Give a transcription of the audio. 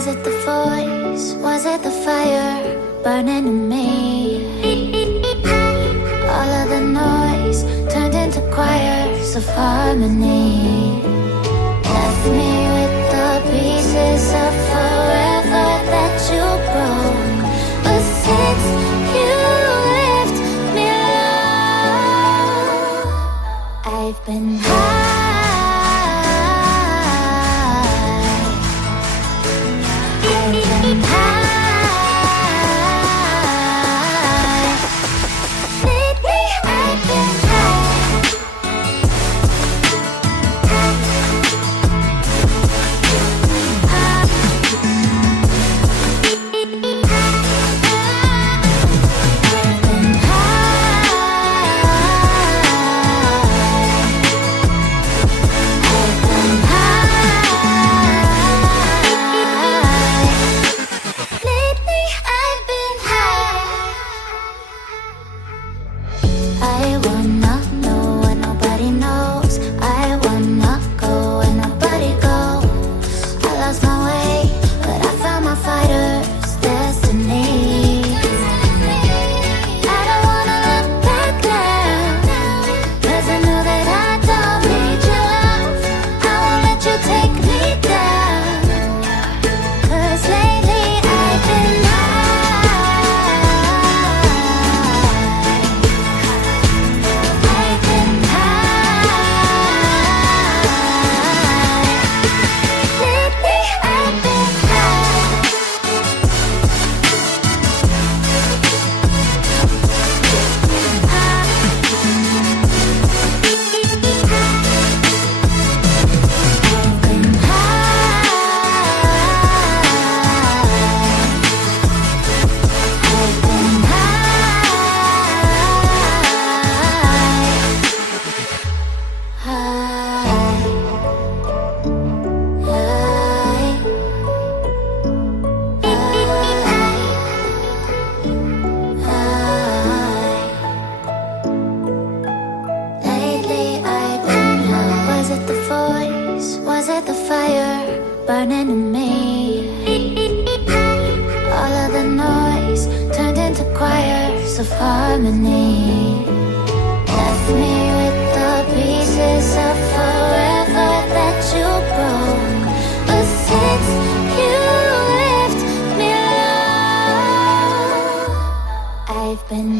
Was it the voice? Was it the fire burning in me? All of the noise turned into choirs of harmony. Left me with the pieces of forever that you broke. But since you left me alone, I've been high. Of harmony, left me with the pieces of forever that you broke. But since you left me alone, I've been